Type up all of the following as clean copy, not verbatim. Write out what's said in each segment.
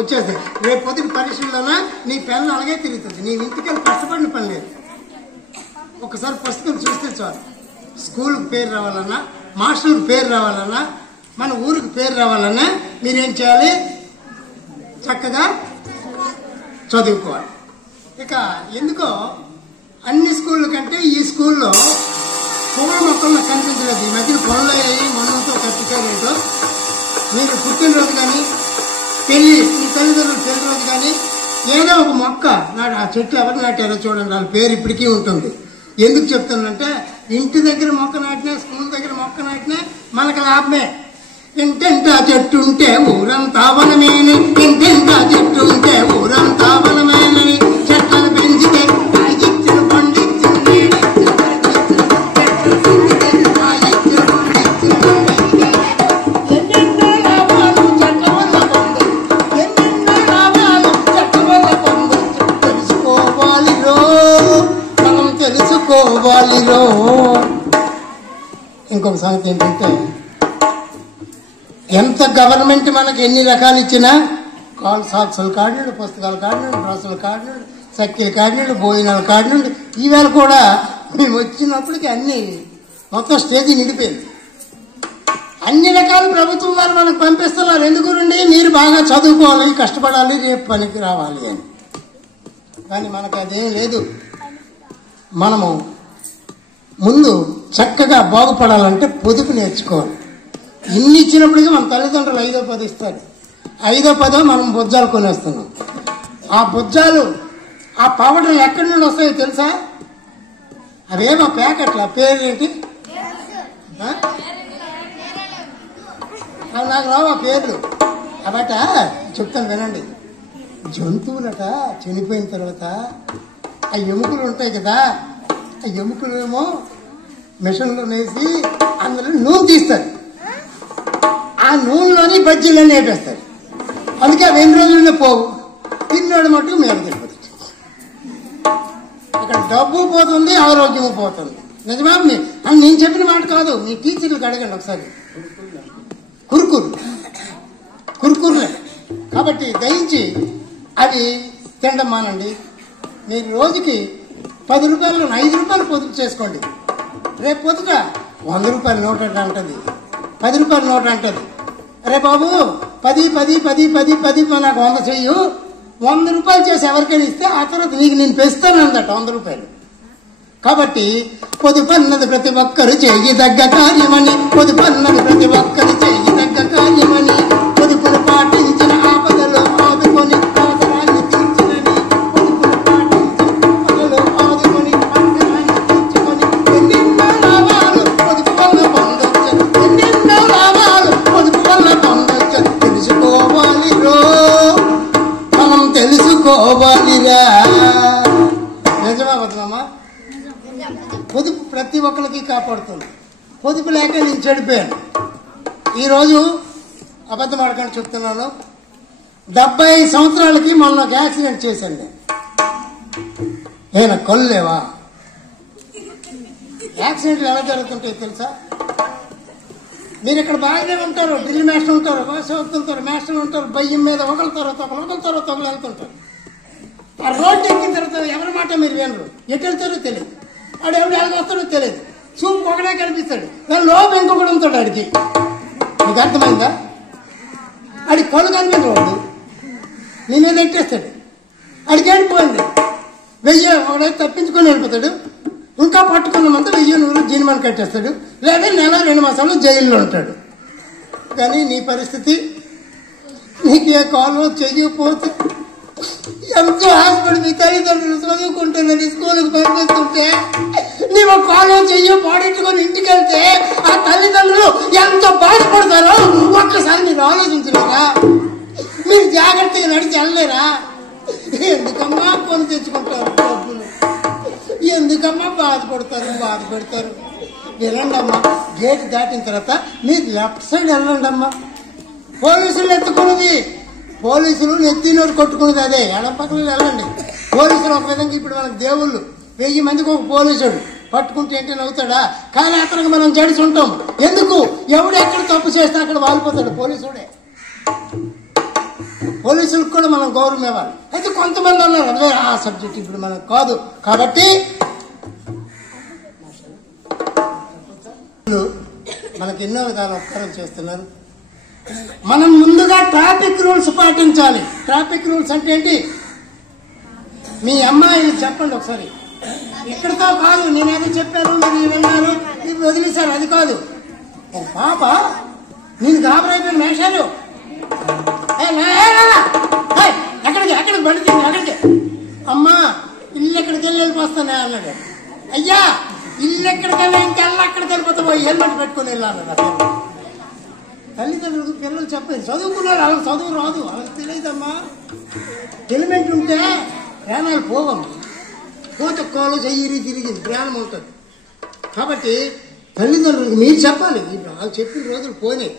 వచ్చేస్తాయి. రేపు పొద్దున పరీక్షల్లోనా నీ పెన్ను అలాగే తిరుగుతుంది. నీ ఇంటికి కష్టపడిన పని లేదు. ఒకసారి పుస్తకం చూస్తే చాలు. స్కూల్కి పేరు రావాలన్నా, మాస్టర్కి పేరు రావాలన్నా, మన ఊరికి పేరు రావాలన్నా మీరేం చేయాలి? చక్కగా చదువుకోవాలి. ఇక ఎందుకో అన్ని స్కూళ్ళ కంటే ఈ స్కూల్లో పూల మొక్కల్లో కనిపించలేదు. ఈ మధ్యన పొలంలో అయ్యి మనంతో కట్టించారేటో. మీరు పుట్టినరోజు కానీ పెళ్లి, మీ తల్లిదండ్రులు పెళ్లి రోజు కానీ ఏదో ఒక మొక్క నాడు. ఆ చెట్లు ఎవరు నాటారో చూడండి, వాళ్ళ పేరు ఇప్పటికీ ఉంటుంది. ఎందుకు చెప్తానంటే ఇంటి దగ్గర మొక్క నాటినా, స్కూల్ దగ్గర మొక్క నాటినా మనకు లాభమే. ఇంటింటా చెట్టు ఉంటే ఊరంతా వనమేని, ఇంటింటా చెట్టు ఉంటే ఊరంతా వనమేనని చెట్లను పెంచితే తెలుసుకోవాలిరో. ఇంకొక సంగతి ఏంటంటే ఎంత గవర్నమెంట్ మనకి ఎన్ని రకాలు ఇచ్చినా సాక్సులు కాడి నుండి, పుస్తకాలు కాడి నుండి, డ్రెస్సులు కాడి నుండి, సక్కీలు కాడి నుండి, భోజనాలు కాడి నుండి, ఈవేళ కూడా మేము వచ్చినప్పటికీ అన్ని మొత్తం స్టేజీ నిండిపోయింది. అన్ని రకాల ప్రభుత్వం వారు మనకు పంపిస్తున్నారు. ఎందుకునండి? మీరు బాగా చదువుకోవాలి, కష్టపడాలి, రేపు పనికి రావాలి అని. కానీ మనకు అదేం లేదు. మనము ముందు చక్కగా బాగుపడాలంటే పొదుపు నేర్చుకోవాలి. ఇన్ని ఇచ్చినప్పటికీ మన తల్లిదండ్రులు 5వ 10 ఇస్తారు. 5వ 10 మనం బొజ్జాలు కొనేస్తున్నాం. ఆ బొజ్జాలు, ఆ పౌడర్లు ఎక్కడి నుండి వస్తాయో తెలుసా? అవేమో ప్యాకెట్ల పేర్లేంటి? నాకు రావు ఆ పేర్లు. అబట చెప్తాను వినండి. జంతువులట చనిపోయిన తర్వాత ఆ ఎముకలు ఉంటాయి కదా, ఆ ఎముకలు ఏమో మిషన్లో వేసి అందులో నూనె తీస్తారు. ఆ నూనెలోని బజ్జీలన్నీ వేపేస్తారు. అందుకే అవి 2 రోజుల్లో పోవు. తిన్నాడు మట్టుకు మేము తిరిగిపోతుంది. ఇక్కడ డబ్బు పోతుంది, ఆరోగ్యం పోతుంది. నిజమా? నేను చెప్పిన మాట కాదు. మీ టీచర్లకు అడగండి ఒకసారి. కురుకుర్లే కాబట్టి దయించి అవి తినడం మానండి. మీరు రోజుకి 10 రూపాయలు 5 రూపాయలు పొదుపు చేసుకోండి. రేపు పొద్దుట 100 రూపాయల నోట్ అంటది, 10 రూపాయల నోట్ అంటది. అరే బాబు 10 నాకు 100 చెయ్యు, 100 రూపాయలు చేసి ఎవరికైనా ఇస్తే ఆ తర్వాత నీకు నేను పెస్తాను అందట 100 రూపాయలు. కాబట్టి పొదుపన్నది ప్రతి ఒక్కరు చెయ్యి తగ్గ కార్యమని, పొదుపన్నది ప్రతి ఒక్కరు చెయ్యి తగ్గ కార్యమని, పొదుపును పాటించిన ఆపదలో ఆదుకొని అవసరాన్ని తీర్చినని, పొదుపును పాటించిన ఆపదలో ఆదుకొని అవసరాన్ని తీర్చుకొని ఎన్నెన్నో లాభాలు పొదుపు వల్ల పొందొచ్చు, ఎన్నెన్నో లాభాలు పొదుపు వల్ల పొందొచ్చు. తెలుసుకోవాలిరో, మనం తెలుసుకోవాలిరా. నిజమా వదలమ్మా? పొదుపు ప్రతి ఒక్కరికి కాపాడుతుంది. పొదుపు లేక నేను చెడిపోయాను. ఈరోజు అబద్ధం ఆడకుండా చెప్తున్నాను. 70 సంవత్సరాలకి మొన్న ఒక యాక్సిడెంట్ చేశాను నేను. కళ్ళు లేవా? యాక్సిడెంట్లు ఎలా జరుగుతుంటాయి తెలుసా? మీరు ఇక్కడ బాగానే ఉంటారు, డ్రిల్ మాస్టర్ ఉంటారు, ఉంటారు, మాస్టర్ ఉంటారు, భయం మీద ఒకరి తర్వాత ఒకరు వెళ్తుంటారు. ఆ రోడ్డు ఎక్కిన తర్వాత ఎవరి మాట మీరు వినరు. ఎటు వెళ్తారో తెలియదు, ఆడు ఎవరు ఎలా వస్తాడో తెలియదు. చూపు ఒకడే కనిపిస్తాడు, దాని లోపు ఇంకొకటి ఉంటాడు. ఆడికి మీకు అర్థమైందా? ఆడికి కళ్ళు కనిపించవాడు, నీ మీద ఎట్టేస్తాడు. ఆడికి వెళ్ళిపోయింది 1000 ఒకడైతే తప్పించుకొని వెళ్ళిపోతాడు. ఇంకా పట్టుకున్నామంతా 1000 జీనిమని కట్టేస్తాడు. లేదా నెల 2 మాసాలు జైల్లో ఉంటాడు. కానీ నీ పరిస్థితి, నీకు ఏ కాలు చెయ్యకపోతే ఎంతో హాస్పిటల్ మీ తల్లిదండ్రులు చదువుకుంటున్నది స్కూల్కి పంపిస్తుంటే నీవు కాలు చెయ్యి పాడెట్టుకొని ఇంటికి వెళ్తే ఆ తల్లిదండ్రులు ఎంత బాధపడతారో ఒక్కసారి మీరు ఆలోచించలేరా? మీరు జాగ్రత్తగా నడిచి వెళ్ళలేరా? ఎందుకమ్మా కొని తెచ్చుకుంటారు డబ్బులు? ఎందుకమ్మా బాధపడతారు? వెళ్ళండి అమ్మా. గేట్ దాటిన తర్వాత మీరు లెఫ్ట్ సైడ్ వెళ్ళండి అమ్మా. పోలీసులు ఎత్తుకున్నది, పోలీసులు నెత్తినోరు కొట్టుకున్నది అదే. ఎడం పక్కన వెళ్ళండి. పోలీసులు ఒక విధంగా ఇప్పుడు మనకు దేవుళ్ళు. 1000 మందికి ఒక పోలీసుడు పట్టుకుంటే ఏంటి నవ్వుతాడా? కానీ అక్కడికి మనం జడిసి ఉంటాం. ఎందుకు? ఎవడు ఎక్కడ తప్పు చేస్తే అక్కడ వాలిపోతాడు పోలీసుడే. పోలీసులకు కూడా మనం గౌరవం ఇవ్వాలి. అయితే కొంతమంది అన్నారు అదే ఆ సబ్జెక్ట్ ఇప్పుడు మనకు కాదు. కాబట్టి మనకి ఎన్నో విధాల ఉపకారం చేస్తున్నారు. మనం ముందుగా ట్రాఫిక్ రూల్స్ పాటించాలి. ట్రాఫిక్ రూల్స్ అంటే ఏంటి? మీ అమ్మాయిలు చెప్పండి ఒకసారి. ఇక్కడితో కాదు, నేనేదో చెప్పాను మీరు విన్నారు ఇది వదిలేశారు, అది కాదు. పాప నేను గాబరైపోయిన మేషాలు ఎక్కడికి పడుతుంది ఎక్కడికి అమ్మా ఇల్లు ఎక్కడికి వెళ్ళిపోస్తానే అన్నాడు. అయ్యా ఇల్లు ఎక్కడికెళ్ళా ఇంకెళ్ళ అక్కడికి వెళ్ళిపోతావో హెల్మెట్ పెట్టుకుని వెళ్ళాలన్న తల్లిదండ్రులకు పిల్లలు చెప్పలేదు. చదువుకున్నారు, వాళ్ళకి చదువు రాదు, వాళ్ళకి తెలియదమ్మా. హెల్మెట్ ఉంటే ప్రాణాలు పోవమ్మా. కోతక్కోలు చెయ్యి తిరిగి ప్రాణం ఉంటుంది. కాబట్టి తల్లిదండ్రులకు మీరు చెప్పాలి. వాళ్ళు చెప్పిన రోజులు పోయినాయి.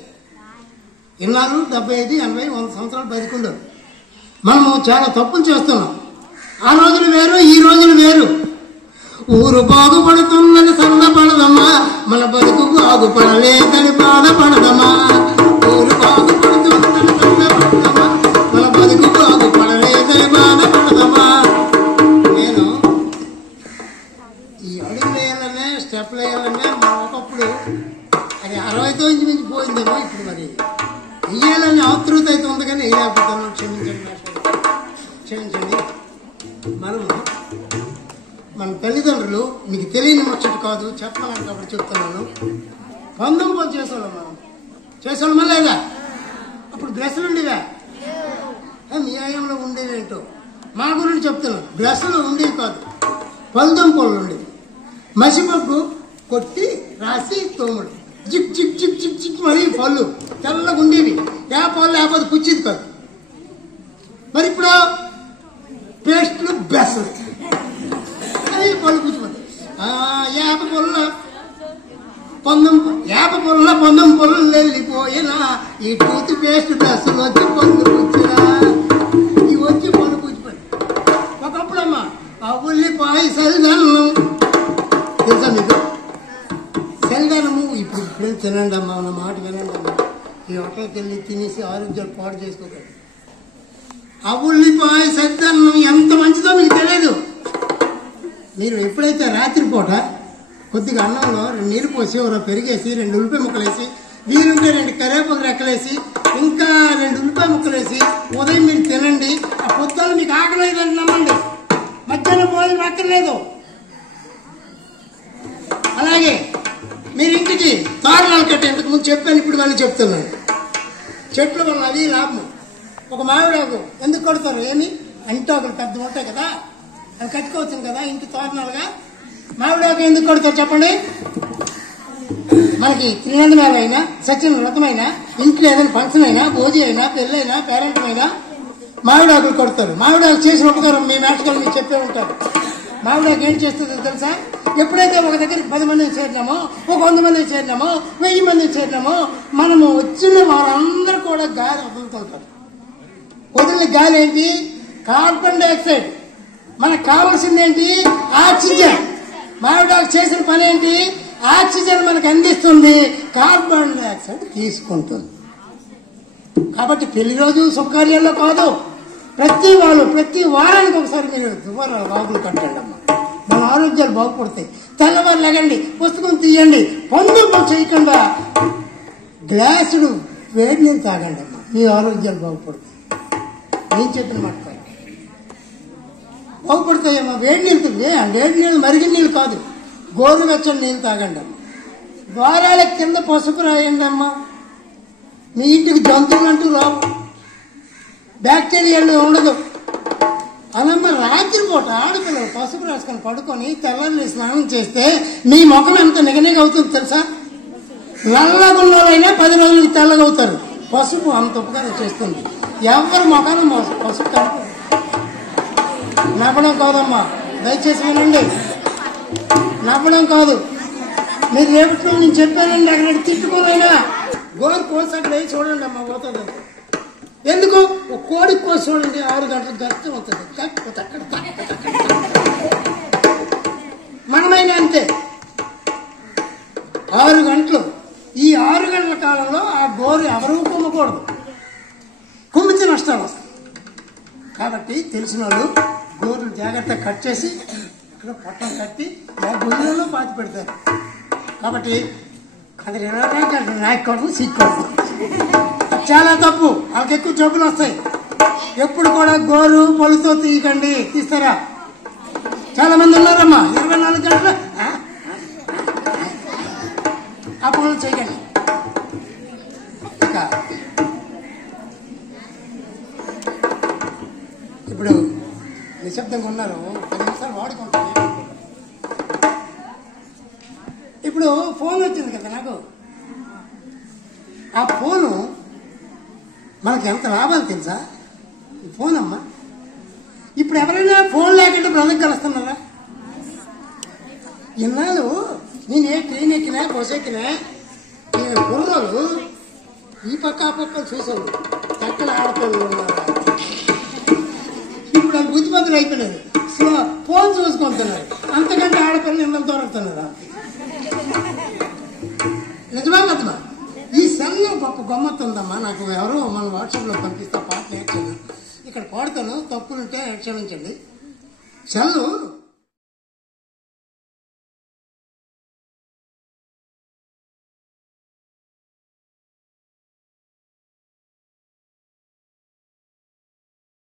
ఇన్నాళ్ళు 75, 80, 100 సంవత్సరాలు బతికుండరు. మనము చాలా తప్పులు చేస్తున్నాం. ఆ రోజులు వేరు, ఈ రోజులు వేరు. ఊరు బాగుపడుతుందని సన్నపడదమ్మా, మన బతుకు బాగుపడలేదని బాధపడదమ్మా. ఊరు బాగుపడుతుందని సన్నపడదమ్మా, మన బతుకు బాగుపడలేదని బాధపడదమ్మా. నేను ఈ అడుగు వేయాలనే స్టెప్లు వేయాలనే ఒకప్పుడు అది 60తో ఇంచుమించి పోయిందేమో. ఇప్పుడు మరి వెయ్యాలని ఆతృత అయితే ఉంది కానీ వేయకపోతాను. క్షమించండి. మనము మన తల్లిదండ్రులు మీకు తెలియని ముచ్చట కాదు చెప్పాలని కాబట్టి చెప్తున్నాను. బంధం పని చేసేవాళ్ళం మనం. చేసేవాళ్ళమా లేదా? అప్పుడు బ్రష్లు ఉండేవా? మీ ఆయంలో ఉండేవేంటో మా గురించి చెప్తున్నాను. బ్రష్లు ఉండేవి కాదు, పల్దం పళ్ళు ఉండేవి. మసిపప్పు కొట్టి రాసి తోముడు జిక్ జిక్ జిక్ జిక్ జిక్ మరి పళ్ళు తెల్లగా ఉండేవి. ఏ పళ్ళు లేకపోతే పుచ్చేది కాదు. మరి ఇప్పుడు పేస్ట్లు బెస్లు పళ్ళు కూర్చోండి. ఏప పొల్ల పొందం పొల్లు వెళ్ళిపోయినా ఈ టూత్ పేస్ట్ డ్రెస్సులు వచ్చి పొందు కూర్చురా ఇవి వచ్చి పొందు కూర్చిపోయి. ఒకప్పుడమ్మా ఆ ఉల్లిపాయ సెల్దన్ను తెలుసా మీకు? సెల్దనము ఇప్పుడు తినండి అమ్మా, నా మాట వినండి అమ్మా. ఈ హోటల్కి వెళ్ళి తినేసి ఆరోగ్యాలు పాడు చేసుకోకండి. ఆ ఉల్లిపాయ సెల్దన్ను ఎంత మంచిదో మీకు తెలియదు. మీరు ఎప్పుడైతే రాత్రిపూట కొద్దిగా అన్నంలో 2 నీళ్ళు పోసి ఒక పెరిగేసి 2 ఉల్లిపాయ ముక్కలు వేసి వీరుంటే 2 కరివేపాకు రెక్కలేసి ఇంకా 2 ఉల్లిపాయ ముక్కలు వేసి ఉదయం మీరు తినండి. ఆ పొద్దులు మీకు ఆకలేదండి నమ్మండి. మధ్యాహ్నం భోజనం అక్కర్లేదు. అలాగే మీరు ఇంటికి తోరణాలు కట్టే ఇంతకు ముందు చెప్పాను, ఇప్పుడు మళ్ళీ చెప్తున్నాను. చెట్ల వల్ల అది లాభం. ఒక మామిడాకు ఎందుకు కొడతారు? ఏమి అంటే ఒకరు పెద్ద ఉంటాయి కదా, అది కట్టుకోవచ్చు కదా ఇంటి తోరణాలుగా. మామిడాకు ఎందుకు కొడతారు చెప్పండి? మనకి త్రినందనాలు అయినా సత్యం వ్రతమైనా ఇంట్లో ఏదైనా ఫంక్షన్ అయినా భోజి అయినా పెళ్ళైనా పేరెంటమైనా మామిడాకులు కొడతారు. మామిడాకు చేసిన ఉపకారం మీ నాటకాలు మీకు చెప్పే ఉంటారు. మామిడాకు ఏం చేస్తుందో తెలుసా? ఎప్పుడైతే ఒక దగ్గరికి 10 మందిని చేరినామో, ఒక 100 మందిని చేరినామో, 1000 మందిని చేరినామో మనము వచ్చిన వారందరూ కూడా గాలి వదులుతుంటారు. వదిలిన గాలి ఏంటి? Carbon dioxide. మనకు కావాల్సింది ఏంటి? ఆక్సిజన్. మామిడాకు చేసిన పని ఏంటి? ఆక్సిజన్ మనకు అందిస్తుంది, కార్బన్ డైఆక్సైడ్ తీసుకుంటుంది. కాబట్టి పెళ్లి రోజు శుభకార్యాల్లో కాదు, ప్రతి వారానికి ఒకసారి మీరు దువ్వారాలు వాగులు కట్టండి అమ్మా. మన ఆరోగ్యాలు బాగుపడతాయి. తెల్లవారు లేగండి, పుస్తకం తీయండి, పొందుకు చేయకుండా గ్లాసుడు వేడి నీళ్ళు తాగండి అమ్మా. మీ ఆరోగ్యాలు బాగుపడతాయి. నేను చెప్పిన మాట బాగుపడతాయమ్మా. వేడి నీళ్ళు మరిగిన నీళ్ళు కాదు, గోరువెచ్చని నీళ్ళు తాగండి అమ్మా. ద్వారాల కింద పసుపు రాయండి అమ్మా. మీ ఇంటికి జంతువులు అంటూ రావు, బ్యాక్టీరియాలు ఉండదు. అదమ్మ రాత్రిపూట ఆడపిల్లలు పసుపు రాసుకొని పడుకొని తెల్లని స్నానం చేస్తే మీ ముఖం ఎంత నిగనిగ అవుతుంది తెలుసా? నల్లగున్నోళ్ళైనా 10 రోజులకి తెల్లగవుతారు. పసుపు అంత ఉపకారం చేస్తుంది. ఎవరి ముఖాన్ని పసుపు కనుక నవ్వడం కాదమ్మా, దయచేసి వినండి. నవ్వడం కాదు. మీరు రేపట్లో నేను చెప్పానండి, అక్కడ తిట్టుకోనైనా గోరు కోసి అక్కడ వేసి చూడండి అమ్మా, పోతుంది. ఎందుకు? ఒక కోడి కోసి చూడండి, 6 గంటలకు గట్టి అవుతుంది. మనమైనా అంతే. 6 గంటలు. ఈ 6 గంటల కాలంలో ఆ గోరు ఎవరు కొమ్మకూడదు. కుమ్మించి నష్టాలు వస్తాయి. కాబట్టి తెలిసిన వాళ్ళు గోర్లు జాగ్రత్తగా కట్ చేసి ఇక్కడ పొట్టం కట్టి మా గుళ్ళలో పాతి పెడతారు. కాబట్టి అది నాయకూడదు, సీక్కూడదు. చాలా తప్పు. వాళ్ళకి ఎక్కువ జబ్బులు వస్తాయి. ఎప్పుడు కూడా గోరు పొలుతో తీయకండి. తీస్తారా? చాలా మంది ఉన్నారమ్మా 24 గంటలు ఆ పనులు చేయకండి. ఇక ఇప్పుడు నిశ్శబ్దంగా ఉన్నారు, 10 నిమిషాలు వాడుకుంటాను. ఇప్పుడు ఫోన్ వచ్చింది కదా నాకు. ఆ ఫోను మనకి ఎంత లాభాలు తెలుసా? ఈ ఫోన్ అమ్మా. ఇప్పుడు ఎవరైనా ఫోన్ లేకుండా బ్రతకగలుస్తున్నారా? ఇన్నాళ్ళు నేను ఏ ట్రైన్ ఎక్కినా, బస్సు ఎక్కినా నేను కుర్రోలు ఈ పక్క ఆ పక్క చూసాను చక్కని ఆడపిల్లలు ఉన్నారు. ఇప్పుడు అది బుద్ధిమంతులు అయిపోయినది. ఫోన్ చూసుకుంటున్నారు. అంతకంటే ఆడపిల్లలు ఇళ్ళని దొరుకుతున్నారా? నిజమా కదమ్మా? ఈ సెల్లో ఒక గమ్మత్తు ఉందమ్మా. నాకు ఎవరో మన వాట్సాప్లో పంపిస్తే పాట నేర్చాను. ఇక్కడ పాడతాను, తప్పులుంటే క్షమించండి. సెల్లు